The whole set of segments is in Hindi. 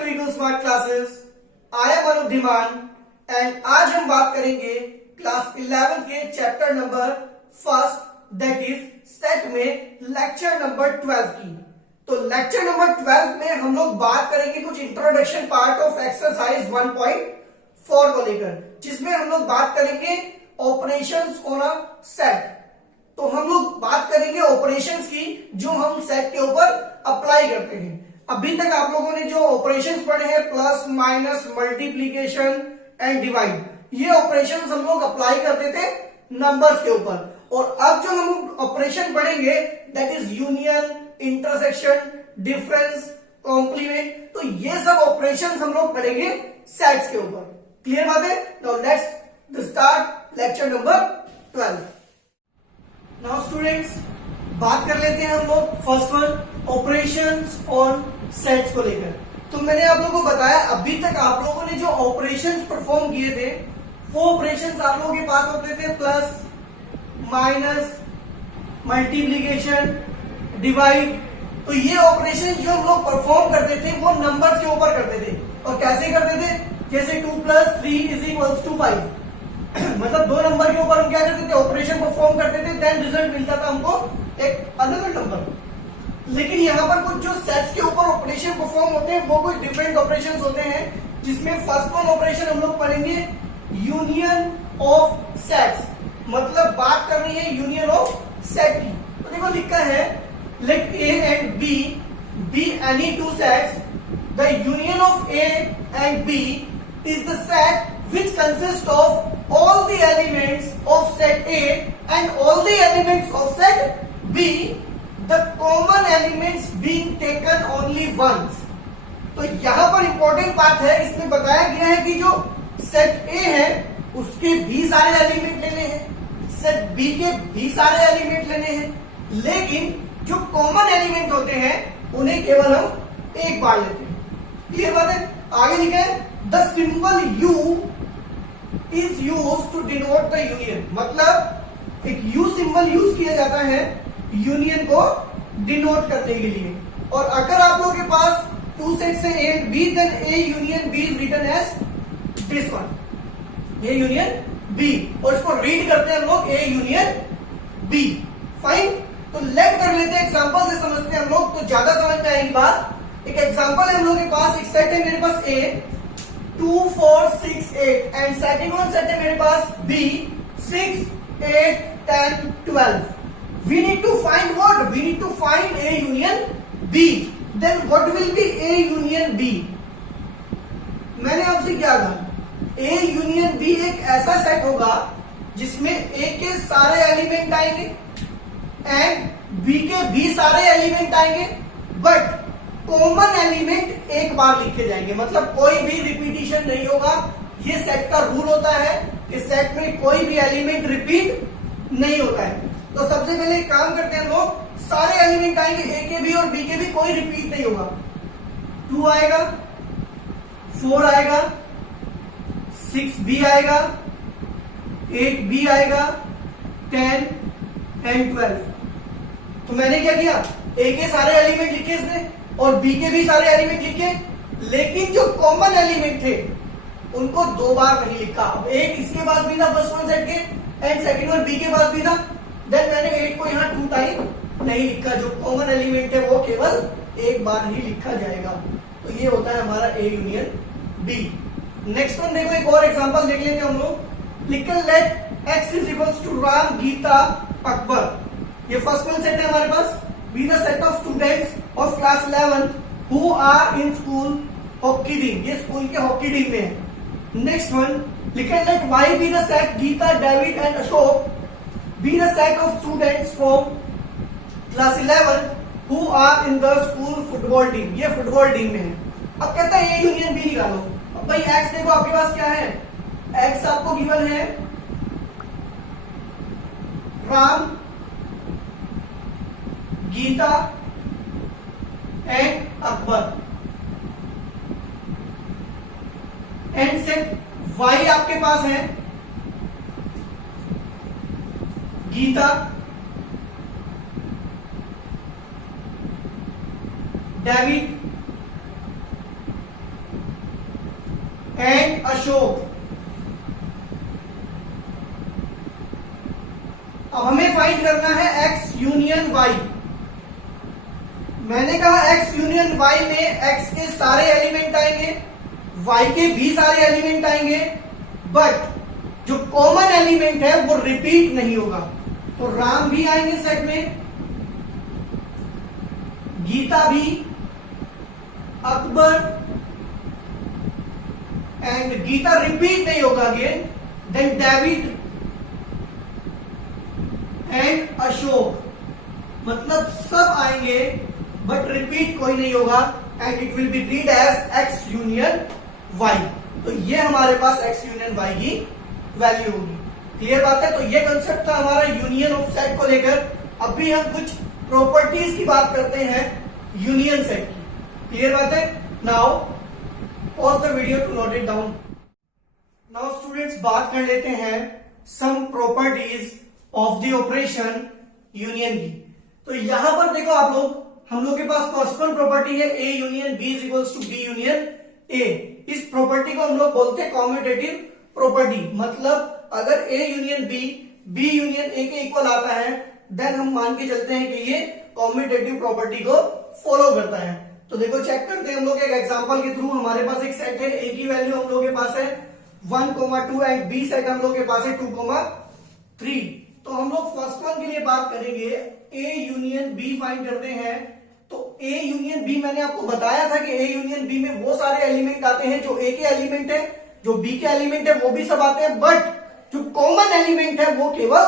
To Eagle Smart Classes. I am Anup Dhiman and आज हम बात करेंगे क्लास 11 के chapter number first that is set में लेक्चर नंबर 12 की। तो लेक्चर नंबर 12 में हम लोग बात करेंगे कुछ इंट्रोडक्शन पार्ट ऑफ एक्सरसाइज 1.4 को लेकर, जिसमें हम लोग बात करेंगे ऑपरेशंस ऑन अ सेट। तो हम लोग बात करेंगे ऑपरेशंस की जो हम सेट के ऊपर अप्लाई करते हैं। अभी तक आप लोगों ने जो ऑपरेशंस पढ़े हैं plus minus multiplication and divide, ये ऑपरेशंस हम लोग अप्लाई करते थे नंबर्स के ऊपर। और अब जो हम ऑपरेशन पढ़ेंगे that is union, intersection, difference, complement. तो ये सब ऑपरेशंस हम लोग पढ़ेंगे सेट्स के ऊपर। क्लियर बात है? Now let's start lecture number 12। Now students, बात कर लेते हैं हम लोग first one operations on sets को लेकर। तो मैंने आप लोगों को बताया अभी तक आप लोगों ने जो ऑपरेशंस परफॉर्म किए थे वो ऑपरेशंस आप लोगों के पास होते थे प्लस, माइनस, मल्टीप्लीकेशन, डिवाइड। तो ये ऑपरेशन जो हम लोग परफॉर्म करते थे वो नंबर्स के ऊपर करते थे। और कैसे करते थे? जैसे 2 + 3 = 5। मतलब दो नंबर के ऊपर हम क्या करते थे? ऑपरेशन परफॉर्म करते थे, देन रिजल्ट मिलता था हमको एक अनदर नंबर। लेकिन यहाँ पर कुछ जो सेट्स के ऊपर ऑपरेशन परफॉर्म होते हैं वो कुछ डिफरेंट ऑपरेशन होते हैं, जिसमें फर्स्ट वन ऑपरेशन हम लोग पढ़ेंगे यूनियन ऑफ सेट्स। मतलब बात करनी है यूनियन ऑफ सेट की। तो देखो लिखा है let A and B be any two sets, the union of A and B is the set which consists of all the elements of set A and all the elements of set B, the common elements being taken only once। तो यहां पर इंपॉर्टेंट बात है, इसमें बताया गया है कि जो सेट A है उसके भी सारे एलिमेंट लेने हैं, सेट B के भी सारे एलिमेंट लेने हैं, लेकिन जो कॉमन एलिमेंट होते हैं उन्हें केवल हम एक बार लेते हैं। क्लियर बात है? आगे लिखा है the symbol U is used to denote the union। मतलब एक U सिंबल यूज किया जाता है यूनियन को डिनोट करने के लिए। और अगर आप लोगों के पास टू सेट्स है A and B, then A union B is written as this one, A union B। और इसको रीड करते हैं हम लोग A union B। फाइन। तो लेट कर लेते हैं एग्जांपल से समझते हैं हम लोग, तो ज्यादा समझ में आएगी बात। एक एग्जांपल है हम लोग के पास, एक सेट है मेरे पास A 2 4 6 8 and second one set है मेरे पास B 6 8 10 12। We need to find what? We need to find A union B। Then what will be A union B? मैंने आपसे क्या कहा? A union B एक ऐसा सेट होगा जिसमें A के सारे एलिमेंट आएंगे एंड B के भी सारे एलिमेंट आएंगे, बट कॉमन एलिमेंट एक बार लिखे जाएंगे। मतलब कोई भी रिपीटिशन नहीं होगा। ये सेट का रूल होता है कि सेट में कोई भी एलिमेंट रिपीट नहीं होता है। तो सबसे पहले एक काम करते हैं हम लोग, सारे एलिमेंट आएंगे A के भी और B के भी, कोई रिपीट नहीं होगा। 2 आएगा, 4 आएगा, 6B आएगा, 8B आएगा, 10 एंड 12। तो मैंने क्या किया? A के सारे एलिमेंट लिखे इसने और B के भी सारे एलिमेंट लिखे, लेकिन जो कॉमन एलिमेंट थे उनको दो बार नहीं लिखा। अब एक इसके पास भी था फर्स्ट वन सेट के एंड सेकंड वन B के पास भी था, देन मैंने 8 को यहाँ 2 टाइम नहीं लिखा। जो कॉमन एलिमेंट है वो केवल एक बार ही लिखा जाएगा। तो ये होता है हमारा A union B। Next one देखो, एक और एग्जांपल देख लेते हैं हम लोग। लिखकर let X is equals to Ram, Gita, Akbar. ये फर्स्ट वन सेट है हमारे पास। Be the set of students of class 11 who are in school hockey team। ये स्कूल के हॉकी टीम में है। नेक्स्ट वन लिखे let Y be the set Gita, David and Ashok be the set of students from class 11 who are in the school football team। ये फुटबॉल टीम में है। अब कहता है A union B निकालो। अब भाई X देखो आपके पास क्या है? X आपको गिवन है Ram, Gita and Akbar, and set Y आपके पास है गीता, डेविड एंड अशोक। अब हमें फाइंड करना है x यूनियन y। मैंने कहा x यूनियन y में x के सारे एलिमेंट आएंगे, y के भी सारे एलिमेंट आएंगे, बट जो कॉमन एलिमेंट है वो रिपीट नहीं होगा। तो राम भी आएंगे सेट में, गीता भी, अकबर, एंड गीता रिपीट नहीं होगा again, then David and Ashok. मतलब सब आएंगे बट रिपीट कोई नहीं होगा, and it will be read as x union y। तो ये हमारे पास x यूनियन y की वैल्यू होगी। क्लियर बात है? तो ये कंसेप्ट था हमारा यूनियन ऑफ सेट को लेकर। अभी हम कुछ प्रॉपर्टीज की बात करते हैं यूनियन सेट की। क्लियर बात है? Now pause the video to note it down. Now students, बात कर लेते हैं some properties of the operation union की। तो यहां पर देखो आप लोग, हम लोग के पास फर्स्ट वन प्रॉपर्टी है A union B is equals to B union A. इस प्रॉपर्टी को हम लोग बोलते हैं कॉम्यूटेटिव प्रॉपर्टी। मतलब अगर A union B union A के इक्वल आता है, देन हम मान के चलते हैं कि ये कॉम्यूटेटिव प्रॉपर्टी को फॉलो करता है। तो देखो चेक करते हैं हम लोग एक एग्जांपल के थ्रू। हमारे पास एक सेट है, ए की वैल्यू हम लोग के पास है 1,2 एंड बी सेट हम लोग के पास है 2,3। तो हम लोग फर्स्ट वन के लिए बात करेंगे, ए यूनियन बी फाइंड करते हैं। तो ए यूनियन बी, मैंने आपको बताया था कि ए यूनियन बी में वो सारे एलिमेंट आते हैं जो ए के एलिमेंट है, जो बी के एलिमेंट है वो भी सब आते हैं, बट जो कॉमन एलिमेंट है वो केवल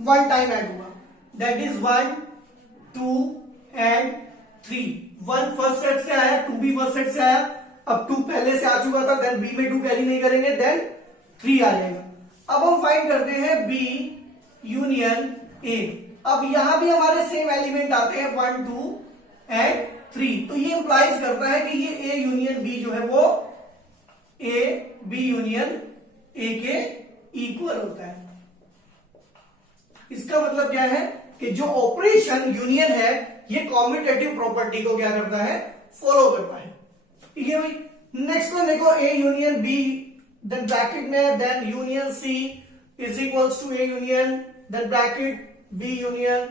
वन टाइम ऐड हुआ, that is 1, 2 and 3। 1 first set से आया, 2 भी फर्स्ट सेट से आया। अब 2 पहले से आ चुका था, देन बी में 2 कैरी नहीं करेंगे, देन 3 आ जाएगा। अब हम फाइंड करते हैं बी यूनियन ए। अब यहां भी हमारे सेम एलिमेंट आते हैं 1, 2 एंड 3। तो ये इंप्लाइज करता है कि ये ए यूनियन बी जो है वो ए बी यूनियन ए के इक्वल होता है। इसका मतलब क्या है कि जो ऑपरेशन यूनियन है ये कॉम्यूटेटिव प्रॉपर्टी को क्या करता है, फॉलो करता है। ठीक है भाई। नेक्स्ट वन देखो, A union B, then bracket में then union C is equals to A union, then bracket B union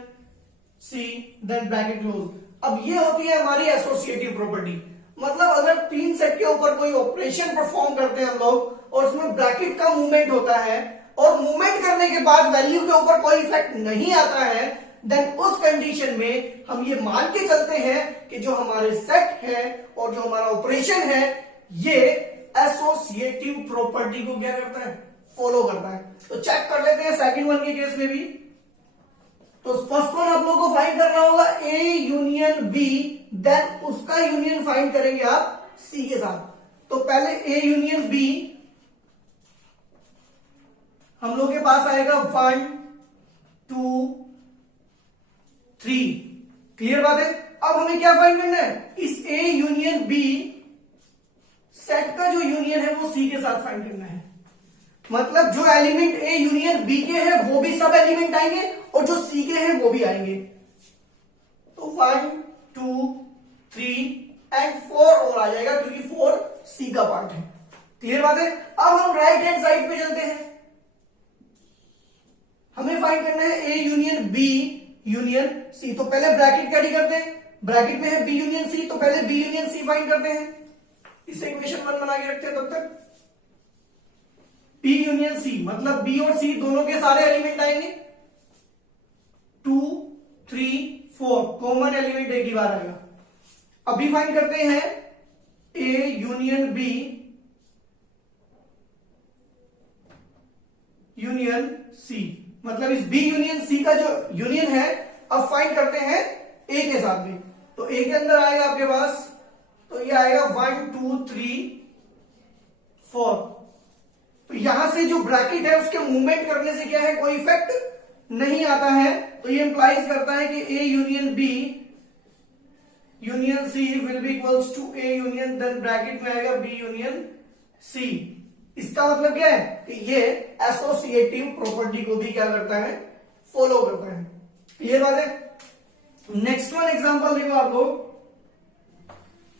C, then bracket close. अब ये होती है हमारी एसोसिएटिव प्रॉपर्टी। मतलब अगर 3 सेट के ऊपर कोई ऑपरेशन परफॉर्म करते हैं हम लोग और उसमें ब्रैकेट का मूवमेंट होता है और मूवमेंट करने के बाद वैल्यू के ऊपर कोई इफेक्ट नहीं आता है, देन उस कंडीशन में हम ये मान के चलते हैं कि जो हमारे सेट है और जो हमारा ऑपरेशन है ये एसोसिएटिव प्रॉपर्टी को क्या करता है, फॉलो करता है। तो चेक कर लेते हैं सेकंड वन के केस में भी। तो फर्स्ट वन आप लोगों को फाइंड करना होगा ए यूनियन बी, देन उसका यूनियन फाइंड करेंगे आप सी के साथ। तो पहले ए यूनियन बी हम लोग के पास आएगा 1, 2, 3। क्लियर बात है? अब हमें क्या फाइंड करना है, इस ए यूनियन बी सेट का जो यूनियन है वो सी के साथ फाइंड करना है। मतलब जो एलिमेंट ए यूनियन बी के हैं वो भी सब एलिमेंट आएंगे और जो सी के हैं वो भी आएंगे। तो 1, 2, 3 एंड 4 और आ जाएगा क्योंकि 4 सी का पार्ट है। क्लियर बात है? अब हम राइट हैंड साइड पे चलते हैं। हमें फाइंड करना है A union B union C. तो पहले ब्रैकेट कैरी करते हैं, ब्रैकेट में है बी यूनियन सी, तो पहले बी यूनियन सी फाइंड करते हैं। इसे इक्वेशन 1 बना के रखते हैं तब तक। बी यूनियन सी मतलब बी और सी दोनों के सारे एलिमेंट आएंगे, 2, 3, 4 कॉमन एलिमेंट एक ही बार आएगा। अभी फाइंड करते हैं A union B union C. मतलब इस बी यूनियन सी का जो यूनियन है अब फाइंड करते हैं ए के साथ में। तो ए के अंदर आएगा आपके पास, तो ये आएगा 1, 2, 3, 4। तो यहां से जो ब्रैकेट है उसके मूवमेंट करने से क्या है, कोई इफेक्ट नहीं आता है। तो ये इंप्लाइज करता है कि A union B union C will be equals to A union, then bracket में आएगा बी यूनियन सी। इसका मतलब क्या है कि ये एसोसिएटिव प्रॉपर्टी को भी क्या करता है, फॉलो करता है। क्लियर बात है? नेक्स्ट वन एग्जांपल देखो आप लोग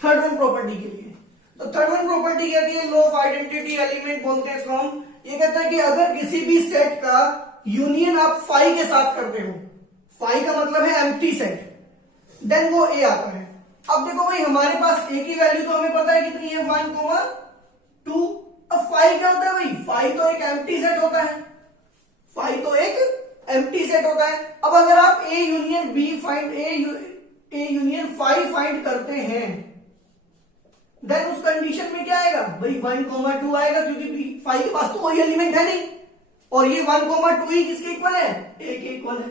थर्ड वन प्रॉपर्टी के लिए। तो थर्ड वन प्रॉपर्टी कहती है लॉ ऑफ आइडेंटिटी एलिमेंट बोलते हैं इसको हम। ये कहता है कि अगर किसी भी सेट का यूनियन आप फाई के साथ करते हो, फाई का मतलब है एम्प्टी सेट, देन वो ए आता है। अब देखो भाई हमारे पास ए की वैल्यू तो हमें पता है कितनी है 1,2। अब फाई क्या होता है भाई, फाई तो एक एम्प्टी सेट होता है, फाई तो एक एम्प्टी सेट होता है। अब अगर आप A union B find A union phi find करते हैं, देन उस कंडीशन में क्या आएगा भाई 1,2 आएगा, क्योंकि फाई के पास तो कोई एलिमेंट है नहीं, और ये 1,2 ही किसके इक्वल है, ए के इक्वल है।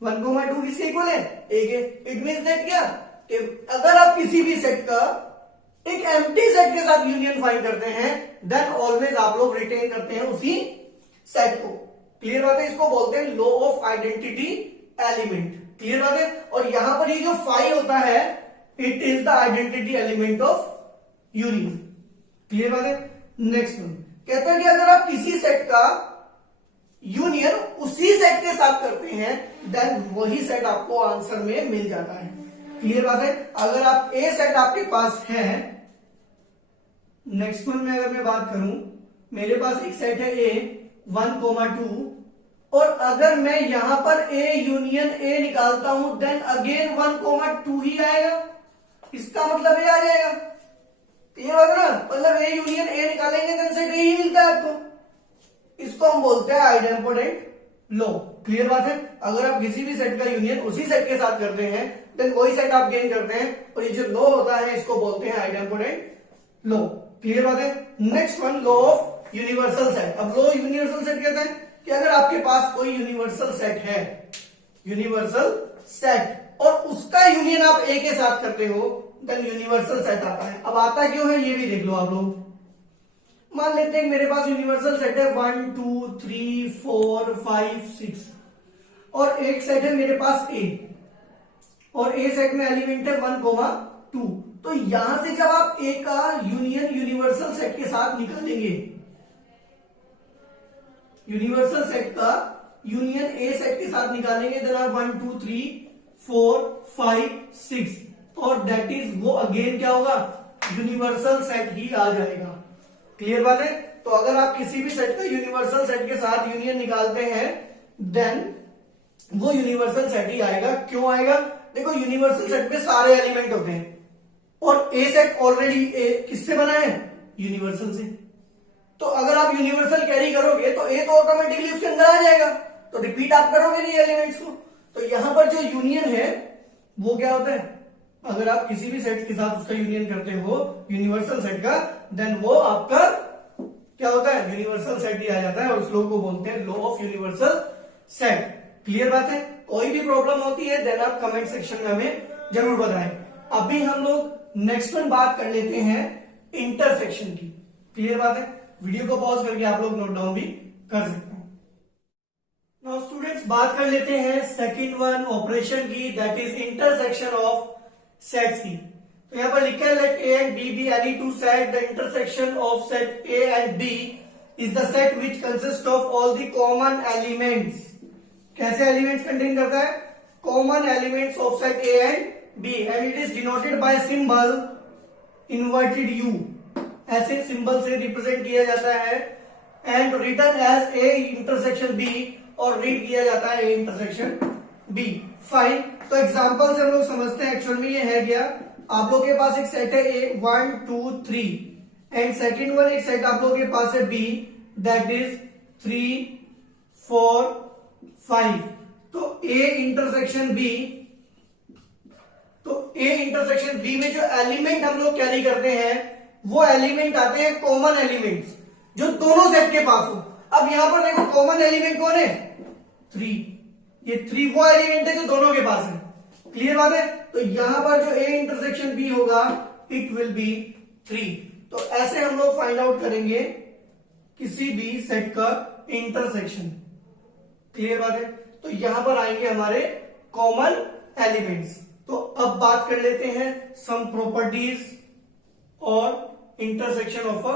1,2 किसके इक्वल है, ए के। इट मींस दैट क्या कि अगर आप किसी भी सेट का एक एम्प्टी सेट के साथ यूनियन फाइंड करते हैं, देन ऑलवेज आप लोग रिटेन करते हैं उसी सेट को। क्लियर बात है, इसको बोलते हैं law of identity element. Clear बात है। और यहां पर ये जो फाई होता है, it is the identity element of union. Clear बात है। नेक्स्ट वन कहता है कि अगर आप किसी सेट का यूनियन उसी सेट के साथ करते हैं, देन वही सेट आपको आंसर में मिल जाता है। क्लियर बात है। अगर आप ए सेट आपके पास है, नेक्स्ट वन में अगर मैं बात करूं, मेरे पास एक सेट है ए 1,2, और अगर मैं यहां पर ए यूनियन ए निकालता हूं, देन अगेन 1,2 ही आएगा। इसका मतलब ए आ जाएगा। क्लियर बात है ना, मतलब ए यूनियन ए निकालेंगे देन सेट ए ही मिलता है आपको। इसको हम बोलते हैं आइडेम्पोडेंट लॉ। क्लियर बात है। अगर आप किसी भी सेट का यूनियन उसी सेट के साथ करते हैं, देन वही सेट आप गेन करते हैं, और ये जो लॉ होता है इसको बोलते हैं आइडेम्पोडेंट लॉ। क्लियर बात है। Next one law of universal set. अब लॉ यूनिवर्सल सेट कहते हैं कि अगर आपके पास कोई यूनिवर्सल सेट है, यूनिवर्सल सेट, और उसका यूनियन आप ए के साथ करते हो, देन यूनिवर्सल सेट आता है। अब आता क्यों है ये भी देख लो आप लोग। मान लेते हैं मेरे पास यूनिवर्सल सेट है 1 2 3 4 5 6, और एक सेट है मेरे पास ए, और ए सेट में एलिमेंट है 1,2। तो यहां से जब आप ए का यूनियन यूनिवर्सल सेट के साथ निकालेंगे, यूनिवर्सल सेट का यूनियन ए सेट के साथ निकालेंगे, देन आप 1 2 3 4 5 6, और दैट इज वो अगेन क्या होगा, यूनिवर्सल सेट ही आ जाएगा। क्लियर बात है। तो अगर आप किसी भी सेट का यूनिवर्सल सेट के साथ यूनियन निकालते हैं, देन वो यूनिवर्सल सेट ही आएगा। क्यों आएगा, देखो यूनिवर्सल सेट में सारे एलिमेंट होते हैं, और ए सेट ऑलरेडी किससे बना है, यूनिवर्सल से। तो अगर आप यूनिवर्सल कैरी करोगे तो ए तो ऑटोमेटिकली उसके अंदर आ जाएगा, तो रिपीट आप करोगे नहीं एलिमेंट्स को। तो यहां पर जो यूनियन है वो क्या होता है, अगर आप किसी भी सेट के साथ उसका यूनियन करते हो यूनिवर्सल सेट का, देन वो आपका क्या होता है, यूनिवर्सल सेट ही आ जाता है, और उस लॉ को बोलते हैं law of universal set. Clear बात है। कोई भी प्रॉब्लम होती है देन आप कमेंट सेक्शन में हमें जरूर बताएं। अभी हम लोग नेक्स्ट वन बात कर लेते हैं इंटरसेक्शन की। क्लियर बात है। वीडियो को पॉज करके आप लोग नोट डाउन भी कर सकते हैं। नाउ स्टूडेंट्स बात कर लेते हैं सेकंड वन ऑपरेशन की, that is intersection of sets की। तो यहां पर लिखा है let A and B be any two set, the intersection of set A and B is the set which consist of all the common elements. कैसे एलिमेंट्स कंटेन करता है, common elements of set A and B, and it is denoted by symbol inverted U. ऐसे सिंबल से रिप्रेजेंट किया जाता है, and written as A intersection B, और रीड किया जाता है ए इंटरसेक्शन बी। फाइन। तो एग्जांपल से हम लोग समझते हैं एक्चुअल में ये है क्या। आप लोग के पास एक सेट है ए 1 2 3, एंड सेकंड वन एक सेट आप लोग के पास है बी, दैट इज 3 4 5। तो ए इंटरसेक्शन बी, तो ए इंटरसेक्शन बी में जो एलिमेंट हम लोग कैरी करते हैं वो एलिमेंट आते हैं कॉमन एलिमेंट्स, जो दोनों सेट के पास हो। अब यहां पर देखो कॉमन एलिमेंट कौन है, 3। ये 3 वो एलिमेंट है जो दोनों के पास है। क्लियर बात है। तो यहां पर जो ए इंटरसेक्शन बी होगा, इट विल बी 3। तो ऐसे हम लोग फाइंड आउट करेंगे किसी भी सेट का इंटरसेक्शन। क्लियर बात है। तो यहां पर आएंगे हमारे कॉमन एलिमेंट्स। तो अब बात कर लेते हैं सम प्रॉपर्टीज और intersection of a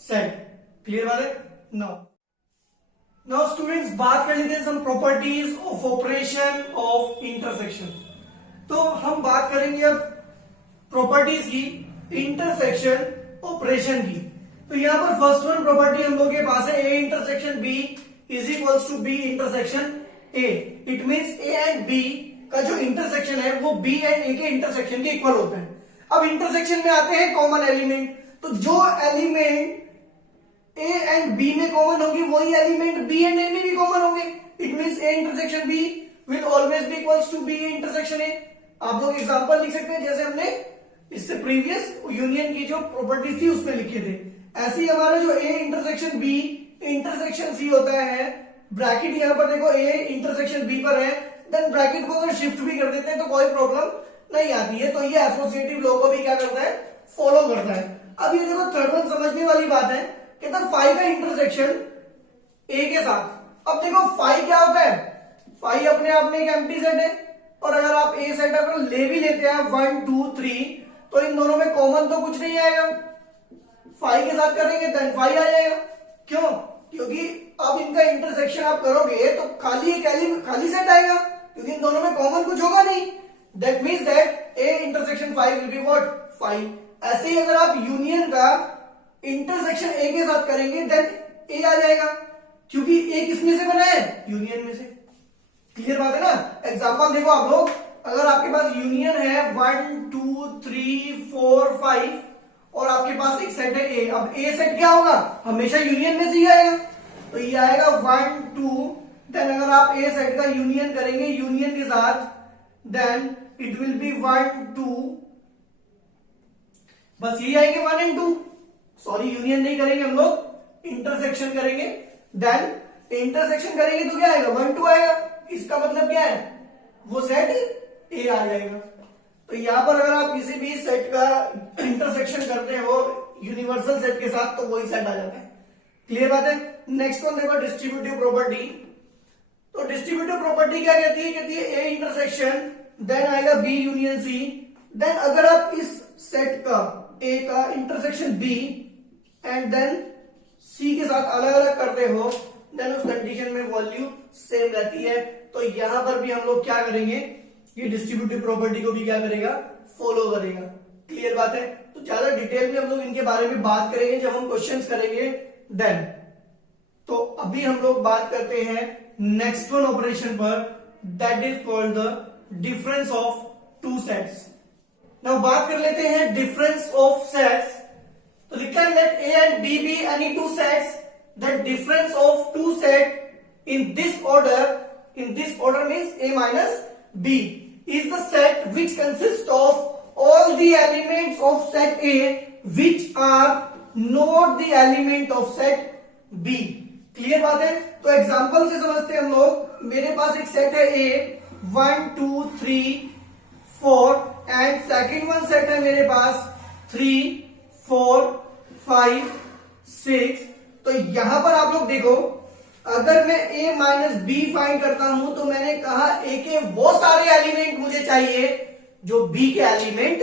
set. Clear बात है। नाउ स्टूडेंट्स बात कर लेते हैं some properties of operation of intersection. तो हम बात करेंगे अब प्रॉपर्टीज की इंटरसेक्शन ऑपरेशन की। तो यहाँ पर फर्स्ट वन प्रॉपर्टी हम लोग के पास है A intersection B is equals to B intersection A. It means A and B का जो इंटरसेक्शन है वो बी एंड ए के इंटरसेक्शन के इक्वल होता है। अब इंटरसेक्शन में आते हैं कॉमन एलिमेंट, तो जो एलिमेंट ए एंड बी में कॉमन होगी वही एलिमेंट बी एंड ए में भी कॉमन होंगे। It means A intersection B will always be equals to B intersection A. आप लोग एग्जांपल लिख सकते हैं जैसे हमने इससे प्रीवियस यूनियन की जो प्रॉपर्टीज थी उसमें लिखे थे। ऐसे ही हमारा जो A intersection B intersection C होता है, ब्रैकेट यहाँ पर देखो ए इंटरसेक्शन बी पर है, देन ब्रैकेट को अगर शिफ्ट भी कर देते हैं तो कोई प्रॉब्लम नहीं आती है। तो ये एसोसिएटिव लॉ को भी क्या करता है, फॉलो करता है। अब ये देखो थर्ड वन समझने वाली बात है कि तो फाई का इंटरसेक्शन ए के साथ। अब देखो फाई क्या होता है, फाई अपने आप में एक एम्प्टी सेट है, और अगर आप ए सेट अगर ले भी लेते हैं 1 2 3 तो इन दोनों में कॉमन तो कुछ नहीं आएगा, फाई के साथ करेंगे देन फाई आ जाएगा। क्यों? क्योंकि अब इनका इंटरसेक्शन आप करोगे तो खाली एक खाली सेट आएगा, क्योंकि इन दोनों में कॉमन कुछ होगा नहीं। That means that A intersection phi will be what, phi. ऐसे ही अगर आप यूनियन का इंटरसेक्शन ए के साथ करेंगे देन ए आ जाएगा, क्योंकि ए किसमें से बना है, यूनियन में से। क्लियर बात है ना। एग्जांपल देखो आप लोग, अगर आपके पास यूनियन है 1 2 3 4 5 और आपके पास एक सेट है ए। अब ए सेट क्या होगा, हमेशा यूनियन में से ही आएगा, तो ये आएगा 1 2। देन अगर आप ए सेट का यूनियन करेंगे यूनियन के साथ देन इट विल बी 1 2, बस ये आएंगे 1 and 2। सॉरी यूनियन नहीं करेंगे हम लोग, इंटरसेक्शन करेंगे। देन इंटरसेक्शन करेंगे तो क्या आएगा, 1 2 आएगा। इसका मतलब क्या है, वो सेट ए आ जाएगा। तो यहां पर अगर आप किसी भी सेट का इंटरसेक्शन करते हो यूनिवर्सल सेट के साथ तो वही सेट आ जाता है। क्लियर बात है। नेक्स्ट वन देखो डिस्ट्रीब्यूटिव प्रॉपर्टी। तो डिस्ट्रीब्यूटिव प्रॉपर्टी क्या कहती है, कहती है ए इंटरसेक्शन देन आएगा बी यूनियन सी। देन अगर आप इस सेट का ए का इंटरसेक्शन बी एंड देन सी के साथ अलग अलग करते हो देन उस कंडीशन में वैल्यू सेम रहती है। तो यहां पर भी हम लोग क्या करेंगे, ये डिस्ट्रीब्यूटिव प्रॉपर्टी को भी क्या करेगा, फॉलो करेगा। क्लियर बात है। तो ज्यादा डिटेल में हम लोग इनके बारे में बात करेंगे जब हम क्वेश्चंस करेंगे देन। तो अभी हम लोग बात करते हैं नेक्स्ट वन ऑपरेशन पर, that is called the difference of two sets. Now बात कर लेते हैं डिफरेंस ऑफ सेट्स। तो लिखा है let A and B be any two sets, the difference of two set in this order means a minus b is the set which consists of all the elements of set A which are not the element of set B। Clear बात है। तो एग्जांपल से समझते हैं हम लोग। मेरे पास एक सेट है A 1 2 3 4 and second one set है मेरे पास 3 4 5 6। तो यहां पर आप लोग देखो, अगर मैं a माइनस बी फाइंड करता हूं तो मैंने कहा a के वो सारे एलिमेंट मुझे चाहिए जो b के एलिमेंट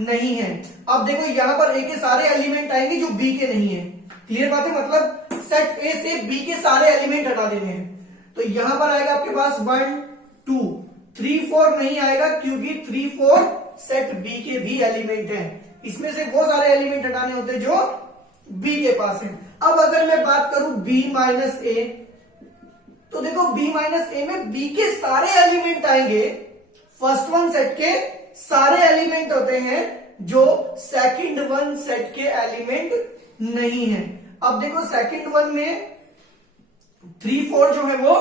नहीं है। अब देखो यहां पर a के सारे एलिमेंट आएंगे जो b के नहीं है। क्लियर बात है। मतलब सेट a से b के सारे एलिमेंट हटा देने हैं। तो यहां पर आएगा आपके पास 1 2 3 4 नहीं आएगा, क्योंकि 3 4 सेट b के भी एलिमेंट है। इसमें से वो सारे एलिमेंट हटाने होते जो b के पास है। अब अगर मैं बात करूं b माइनस a, तो देखो b माइनस ए में b के सारे एलिमेंट आएंगे। फर्स्ट वन सेट के सारे एलिमेंट होते हैं जो सेकंड वन सेट के एलिमेंट नहीं है। अब देखो सेकंड वन में 3 4 जो है वो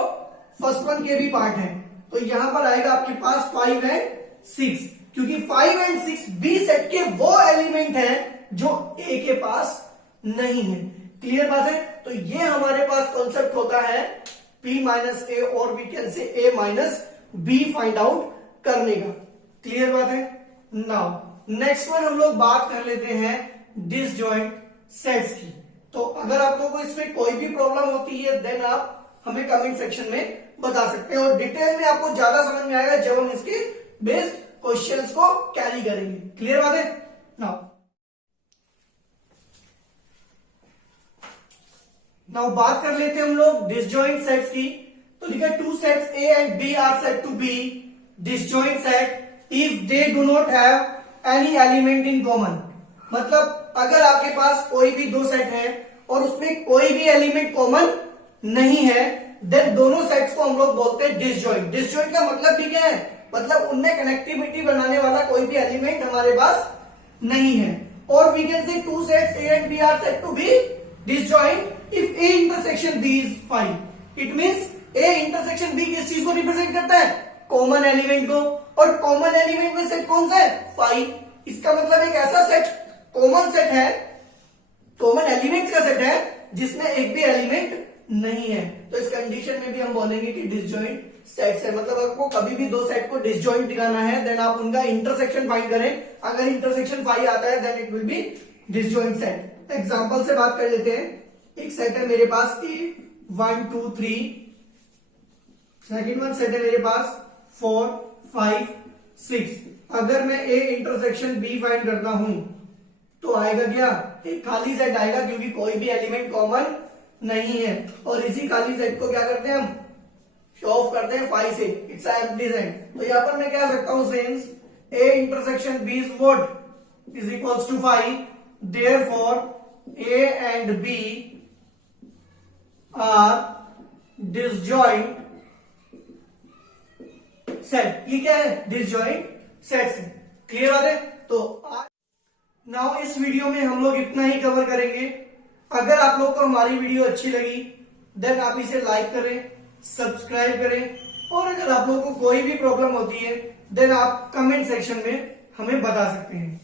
फर्स्ट वन के भी पार्ट है, तो यहां पर आएगा आपके पास 5 एंड 6, क्योंकि 5 एंड 6 बी सेट के वो एलिमेंट है जो ए के पास नहीं है। क्लियर बात है। तो ये हमारे पास कॉन्सेप्ट होता है P माइनस ए और we can say A minus B find out करने का। क्लियर बात है। नाउ नेक्स्ट वन हम लोग बात कर लेते हैं डिसजॉइंट सेट्स की। तो अगर आप लोगों को इसमें कोई भी प्रॉब्लम होती है देन आप हमें कमेंट सेक्शन में बता सकते हैं, और डिटेल में आपको ज्यादा समझ में आएगा जब हम इसके बेस्ड क्वेश्चंस को कैरी करेंगे। क्लियर बात है। नाउ बात कर लेते हैं हम लोग डिसजॉइंट सेट्स की। तो लिखा two sets A and B are set to be disjoint set if they do not have any element in common. मतलब अगर आपके पास कोई भी दो सेट है और उसमें कोई भी एलिमेंट कॉमन नहीं है, देन दोनों सेट्स को हम लोग बोलते हैं डिसजॉइंट। डिसजॉइंट का मतलब भी क्या है, मतलब उनमें कनेक्टिविटी बनाने वाला कोई भी एलिमेंट हमारे पास नहीं है। और we can say two sets A and B are said to be disjoint if A intersection B is phi. It means A intersection B किस चीज को रिप्रेजेंट करता है, कॉमन एलिमेंट को, और कॉमन एलिमेंट में सेट कौन सा है, फाई। इसका मतलब एक ऐसा सेट कॉमन सेट है, कॉमन एलिमेंट्स का सेट है जिसमें एक भी एलिमेंट नहीं है। तो इस कंडीशन में भी हम बोलेंगे कि डिसजॉइंट सेट्स है। मतलब आपको कभी भी दो सेट को डिसजॉइंट दिखाना है, देन आप उनका इंटरसेक्शन फाइंड करें। अगर इंटरसेक्शन फाई आता है then it will be disjoint set. Example से बात कर लेते हैं। एक सेट है मेरे पास A 1 2 3, सेकेंड वन सेट है मेरे पास 4 5 6। अगर मैं A इंटरसेक्शन B फाइंड करता हूं तो आएगा क्या, एक खाली सेट आएगा क्योंकि कोई भी एलिमेंट कॉमन नहीं है। और इसी खाली सेट को क्या करते हैं हम, शो ऑफ करते हैं फाई से, इट्स एम्प्टी सेट। तो यहां पर मैं क्या सकता हूं, since A intersection B is what is equals to phi, therefore A and B are disjoint set. ये क्या है, डिसजॉइंट सेट्स। क्लियर बात है। तो नाउ इस वीडियो में हम लोग इतना ही कवर करेंगे। अगर आप लोग को हमारी वीडियो अच्छी लगी देन आप इसे लाइक करें, सब्सक्राइब करें, और अगर आप लोग को कोई भी प्रॉब्लम होती है देन आप कमेंट सेक्शन में हमें बता सकते हैं।